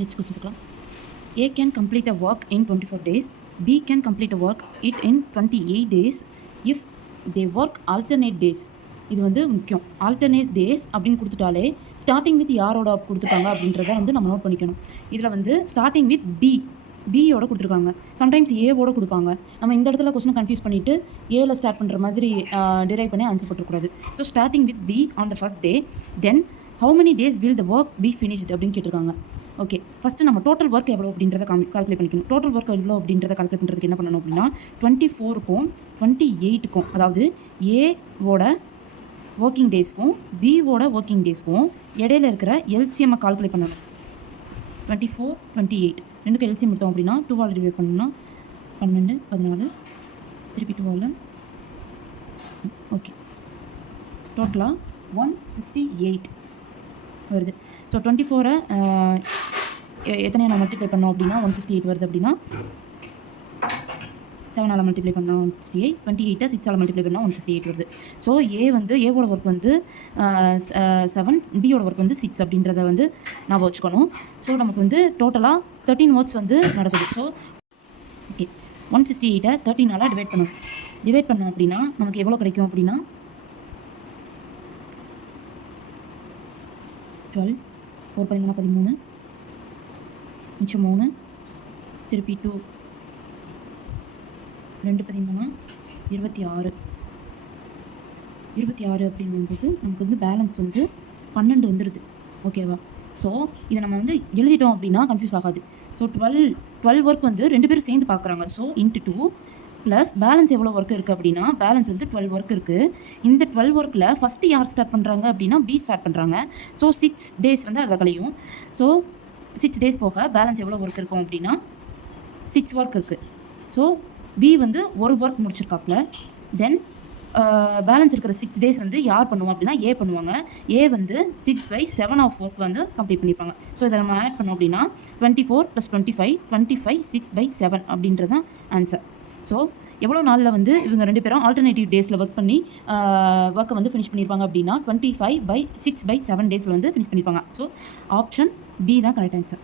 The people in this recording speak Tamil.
நெக்ஸ்ட் கொஸ்டின் பார்க்கலாம். A can complete a work in 24 days. B can complete a work it in 28 days if they work alternate days. இது வந்து முக்கியம். ஆல்டர்னேட் டேஸ் அப்படின்னு கொடுத்துட்டாலே ஸ்டார்டிங் வித் யாரோட கொடுத்துருக்காங்க அப்படின்றத வந்து நம்ம நோட் பண்ணிக்கணும். இதில் வந்து ஸ்டார்டிங் வித் பியோட கொடுத்துருக்காங்க. சம்டைம்ஸ் ஏவோட கொடுப்பாங்க. நம்ம இந்த இடத்துல கொஸ்டின் கன்ஃபியூஸ் பண்ணிவிட்டு ஏல ஸ்டார்ட் பண்ணுற மாதிரி டிரைவ் பண்ணி ஆன்சர் போட்டுருக்கூடாது. So starting with B on the first day, then how many days will the work be finished அப்படின்னு கேட்டிருக்காங்க. ஓகே, ஃபஸ்ட்டு நம்ம டோட்டல் ஒர்க் எவ்வளோ அப்படின்றத கால்குலேட் பண்ணிக்கணும். டோட்டல் ஒர்க் எவ்வளோ அப்படின்றத கால்குலேட் பண்ணுறதுக்கு என்ன பண்ணணும் அப்படின்னா 24க்கும் 28க்கும், அதாவது ஏவோட ஒர்க்கிங் டேஸ்க்கும் பியோட ஒர்க்கிங் டேஸ்க்கும் இடையில இருக்கிற எல்சிஎம்மை கால்குலேட் பண்ணணும். 24, 28 ரெண்டுக்கும் எல்சிஎம் எடுத்தோம் அப்படின்னா 2ஆல் டிவைட் பண்ணோம்னா 12, 14, திருப்பி 12. ஓகே, டோட்டலாக 168 வருது. ஸோ 24 எத்தனை நான் மல்டிப்ளை பண்ணோம் அப்படின்னா 168 வருது. அப்படின்னா 7ஆல் மல்டிப்ளை பண்ணால் 168, 28 6ஆல் மல்டிப்ளை பண்ணால் 168 வருது. ஸோ ஏவோட ஒர்க் வந்து 7, பியோட ஒர்க் வந்து 6 அப்படின்றத வந்து நான் வச்சுக்கணும். ஸோ நமக்கு வந்து டோட்டலாக 13 ஒர்க்ஸ் வந்து நடக்குது. ஸோ ஓகே, 168 13ஆல் டிவைட் பண்ணோம் அப்படின்னா நமக்கு எவ்வளோ கிடைக்கும் அப்படின்னா 12, 4 13 13, மிச்சம் 3, திருப்பி 2 2 13 26 அப்படிங்கும்போது நமக்கு வந்து பேலன்ஸ் வந்து 12 வந்துடுது. ஓகேவா? ஸோ இதை நம்ம வந்து எழுதிட்டோம் அப்படின்னா கன்ஃபியூஸ் ஆகாது. ஸோ 12 ஒர்க் வந்து 2 பேரும் சேர்ந்து பார்க்குறாங்க. ஸோ இன்ட்டு 2 ப்ளஸ் பேலன்ஸ் எவ்வளோ ஒர்க் இருக்குது அப்படின்னா பேலன்ஸ் வந்து 12 ஒர்க் இருக்குது. இந்த 12 ஒர்க்கில் ஃபஸ்ட்டு யார் ஸ்டார்ட் பண்ணுறாங்க அப்படின்னா பி ஸ்டார்ட் பண்ணுறாங்க. ஸோ 6 டேஸ் வந்து அதில் கழியும். ஸோ 6 டேஸ் போக பேலன்ஸ் எவ்வளோ ஒர்க் இருக்கும் அப்படின்னா 6 ஒர்க் இருக்குது. ஸோ பி வந்து ஒரு ஒர்க் முடிச்சிருக்காப்புல. தென் பேலன்ஸ் இருக்கிற 6 டேஸ் வந்து யார் பண்ணுவோம் அப்படின்னா ஏ பண்ணுவாங்க. ஏ வந்து 6/7 ஆஃப் ஒர்க் வந்து கம்ப்ளீட் பண்ணியிருப்பாங்க. ஸோ இதை நம்ம ஆட் பண்ணோம் அப்படின்னா 24 + 25 6/7 அப்படின்றது தான் ஆன்சர். ஸோ எவ்வளோ நாளில் வந்து இவங்க 2 பேரும் ஆல்டர்னேட்டிவ் டேஸில் ஒர்க் பண்ணி ஒர்க்கை வந்து ஃபினிஷ் பண்ணியிருப்பாங்க அப்படின்னா 25/6/7 டேஸில் வந்து ஃபினிஷ் பண்ணியிருப்பாங்க. ஸோ ஆப்ஷன் பி தான் கரெக்ட் ஆன்சர்.